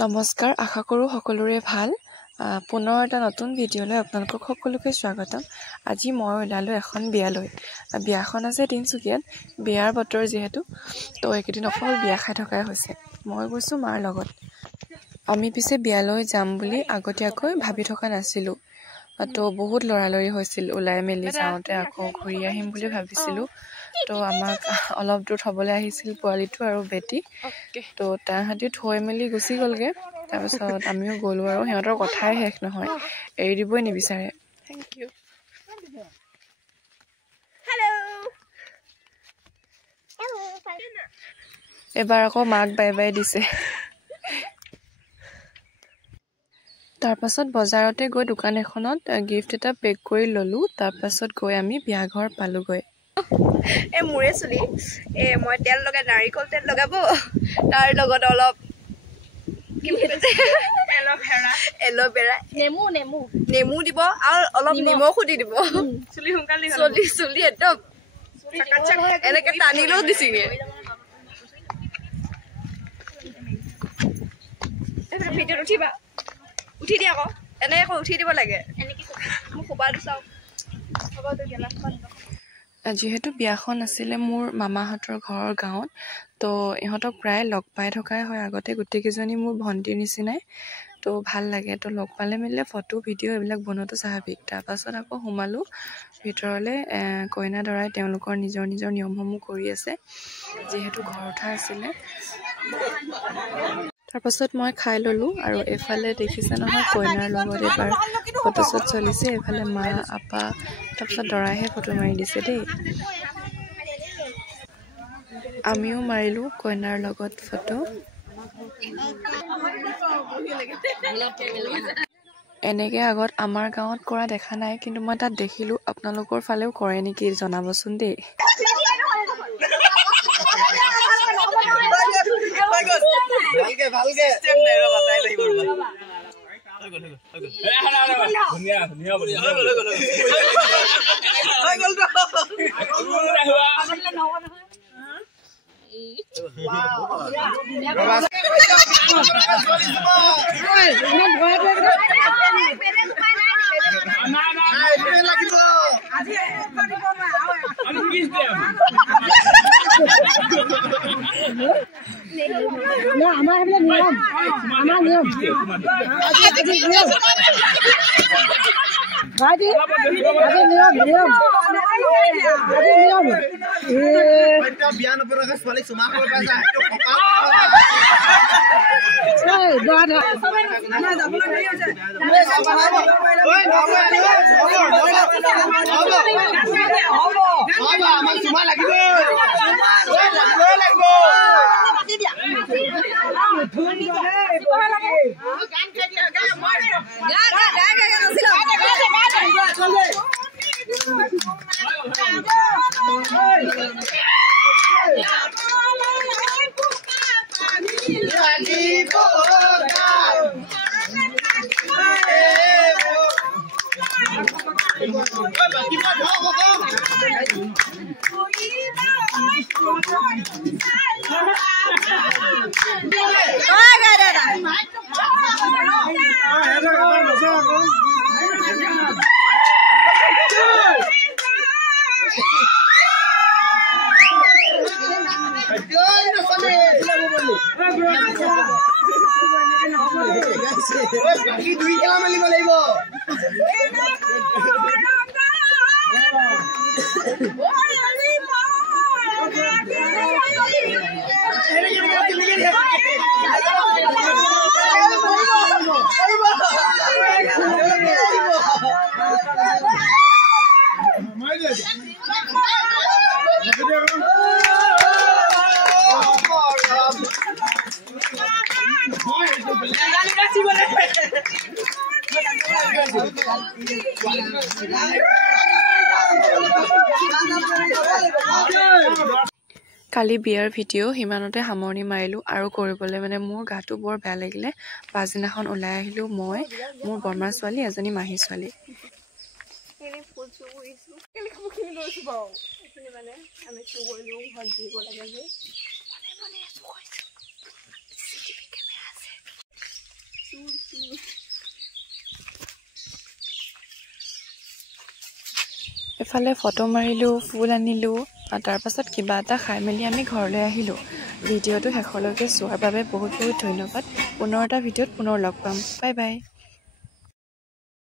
নমস্কাৰ, আশা কৰোঁ সকলোৰে ভাল। পুনৰ এটা নতুন ভিডিঅ'লৈ আপোনালোকক সকলোকে স্বাগতম। আজি মই ওলালোঁ এখন বিয়ালৈ। বিয়াখন আছে তিনিচুকীয়াত। বিয়াৰ বতৰ যিহেতু, তো এইকেইদিন অকল বিয়া খাই থকাই হৈছে। মই গৈছোঁ মাৰ লগত। আমি পিছে বিয়ালৈ যাম বুলি আগতীয়াকৈ ভাবি থকা নাছিলোঁ। তো বহুত লৰালৰি হৈছিল ওলাই মেলি যাওঁতে, আকৌ ঘূৰি আহিম বুলি ভাবিছিলোঁ। তো আমাক অলপ দূৰ থ'বলৈ আহিছিল পোৱালিটো আৰু বেটি। তো তাহাঁতি থৈ মেলি গুচি গ'লগৈ। তাৰপিছত আমিও গ'লোঁ আৰু সিহঁতৰ কথাই শেষ নহয়, এৰি দিবই নিবিচাৰে। Thank you. এবাৰ আকৌ মাক বাই বাই দিছে। তাৰপাছত বজাৰতে গৈ দোকান এখনত গিফ্ট এটা পেক কৰি ল'লোঁ। তাৰপাছত গৈ আমি বিয়া ঘৰ পালোঁগৈ। মোৰে চুলি মই তেল লগাই নাৰিকল তেল লগাব, তাৰ লগত অলপ এল'ভেৰা নেমু দিব আৰু অলপ নিমখো দি দিব। চুলি একদম এনেকে টানিলেও দিছিগে। ভিডিঅ'ত উঠিবা, উঠি দিয়া আকৌ এনেকে আকৌ উঠি দিব লাগে। মোক খোবাটো চাওক। যিহেতু বিয়াখন আছিলে মোৰ মামাহঁতৰ ঘৰৰ গাঁৱত, তো ইহঁতক প্ৰায় লগ পাই থকাই হয় আগতে। গোটেইকেইজনী মোৰ ভণ্টিৰ নিচিনাই, তো ভাল লাগে। তো লগ পালে মেলিলে ফটো ভিডিঅ' এইবিলাক বনোৱাটো স্বাভাৱিক। তাৰপাছত আকৌ সোমালোঁ ভিতৰলৈ। কইনা দৰাই তেওঁলোকৰ নিজৰ নিজৰ নিয়মসমূহ কৰি আছে, যিহেতু ঘৰ উঠা আছিলে। তাৰপাছত মই খাই ল'লোঁ। আৰু এইফালে দেখিছে নহয়, কইনাৰ লগত এবাৰ ফটোশ্বুট চলিছে। এইফালে মা আপা, তাৰপিছত দৰাইহে ফটো মাৰি দিছে দেই। আমিও মাৰিলোঁ কইনাৰ লগত ফটো। এনেকৈ আগত আমাৰ গাঁৱত কৰা দেখা নাই, কিন্তু মই তাত দেখিলোঁ। আপোনালোকৰ ফালেও কৰে নেকি জনাবচোন দেই। আমাৰ নিয়ম কালি বিয়াৰ ভিডিঅ' সিমানতে সামৰণি মাৰিলোঁ। আৰু কৰিবলৈ মোৰ গাটো বৰ বেয়া লাগিলে। পাছদিনাখন ওলাই আহিলোঁ মই, মোৰ বৰমাৰ ছোৱালী, এজনী মাহী ছোৱালী। এফালে ফটো মাৰিলোঁ, ফুল আনিলোঁ, তাৰ পাছত কিবা এটা খাই মেলি আমি ঘৰলৈ আহিলোঁ। ভিডিঅ'টো শেষলৈকে চোৱাৰ বাবে বহুত বহুত ধন্যবাদ। পুনৰ এটা ভিডিঅ'ত পুনৰ লগ পাম। Bye bye.